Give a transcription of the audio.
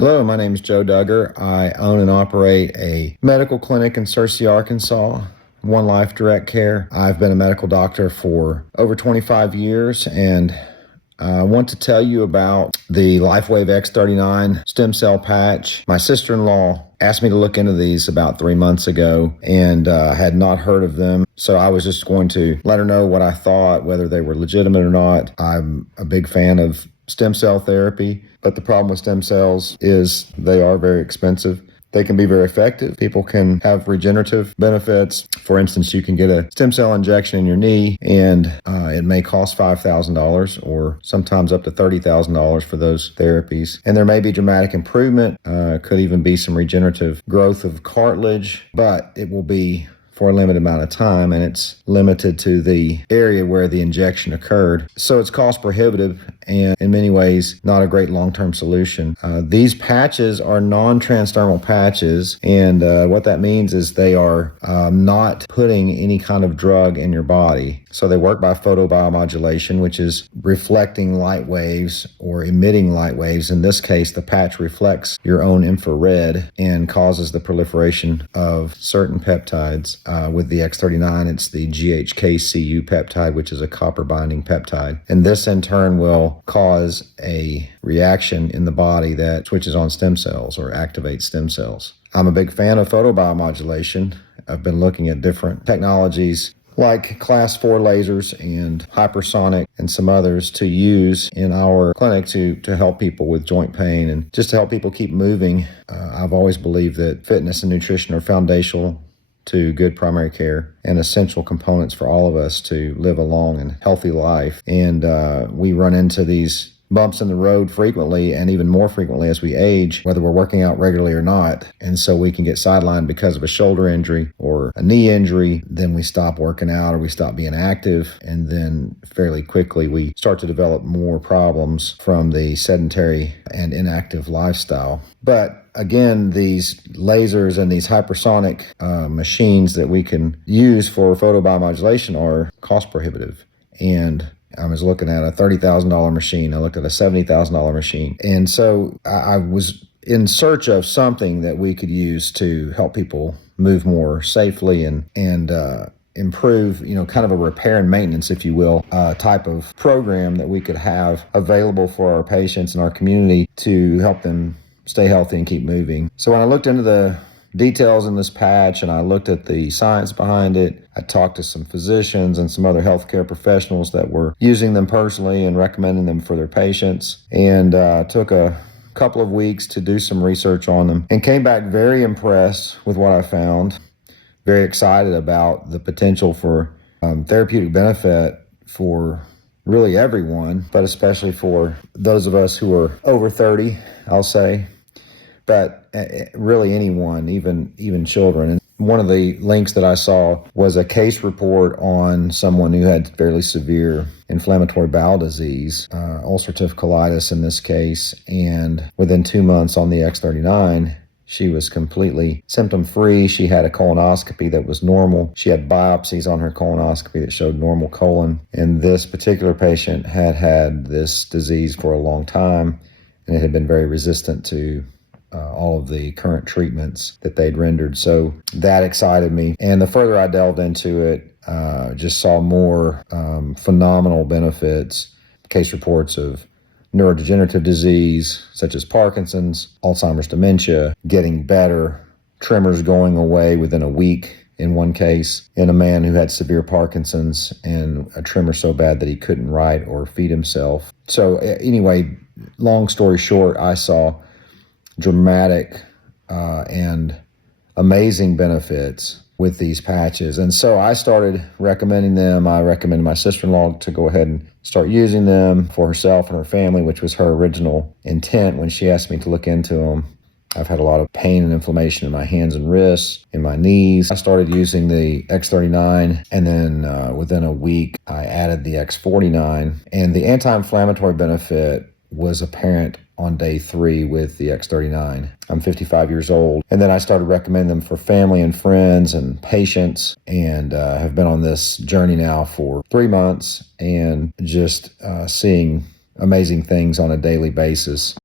Hello, my name is Joe Duggar. I own and operate a medical clinic in Searcy, Arkansas, One Life Direct Care. I've been a medical doctor for over 25 years, and I want to tell you about the LifeWave X39 stem cell patch. My sister-in-law asked me to look into these about 3 months ago and had not heard of them. So I was just going to let her know what I thought, whether they were legitimate or not. I'm a big fan of stem cell therapy, but the problem with stem cells is they are very expensive. They can be very effective. People can have regenerative benefits. For instance, you can get a stem cell injection in your knee, and it may cost $5,000 or sometimes up to $30,000 for those therapies. And there may be dramatic improvement, could even be some regenerative growth of cartilage, but it will be for a limited amount of time, and it's limited to the area where the injection occurred. So it's cost prohibitive and in many ways not a great long-term solution. These patches are non-transdermal patches, and what that means is they are not putting any kind of drug in your body. So they work by photobiomodulation, which is reflecting light waves or emitting light waves. In this case, the patch reflects your own infrared and causes the proliferation of certain peptides. With the X39, it's the GHK-Cu peptide, which is a copper binding peptide. And this in turn will cause a reaction in the body that switches on stem cells or activates stem cells. I'm a big fan of photobiomodulation. I've been looking at different technologies like class 4 lasers and hypersonic and some others to use in our clinic to help people with joint pain and just to help people keep moving. I've always believed that fitness and nutrition are foundational to good primary care and essential components for all of us to live a long and healthy life. And we run into these bumps in the road frequently, and even more frequently as we age, whether we're working out regularly or not. And so we can get sidelined because of a shoulder injury or a knee injury. Then we stop working out or we stop being active. And then fairly quickly we start to develop more problems from the sedentary and inactive lifestyle. But again, these lasers and these hypersonic machines that we can use for photobiomodulation are cost prohibitive. And I was looking at a $30,000 machine. I looked at a $70,000 machine. And so I was in search of something that we could use to help people move more safely and improve, kind of a repair and maintenance, if you will, type of program that we could have available for our patients and our community to help them stay healthy and keep moving. So when I looked into the details in this patch and I looked at the science behind it, I talked to some physicians and some other healthcare professionals that were using them personally and recommending them for their patients, and took a couple of weeks to do some research on them and came back very impressed with what I found, very excited about the potential for therapeutic benefit for really everyone, but especially for those of us who are over 30, I'll say. But really anyone, even children. And one of the links that I saw was a case report on someone who had fairly severe inflammatory bowel disease, ulcerative colitis in this case, and within 2 months on the X39, she was completely symptom-free. She had a colonoscopy that was normal. She had biopsies on her colonoscopy that showed normal colon. And this particular patient had had this disease for a long time, and it had been very resistant to all of the current treatments that they'd rendered. So that excited me. And the further I delved into it, just saw more phenomenal benefits, case reports of neurodegenerative disease, such as Parkinson's, Alzheimer's dementia, getting better, tremors going away within a week in one case, in a man who had severe Parkinson's and a tremor so bad that he couldn't write or feed himself. So anyway, long story short, I saw dramatic and amazing benefits with these patches. And so I started recommending them. I recommended my sister-in-law to go ahead and start using them for herself and her family, which was her original intent when she asked me to look into them. I've had a lot of pain and inflammation in my hands and wrists, in my knees. I started using the X39, and then within a week, I added the X49. And the anti-inflammatory benefit was apparent on day 3 with the X39. I'm 55 years old. And then I started recommending them for family and friends and patients, and have been on this journey now for 3 months and just seeing amazing things on a daily basis.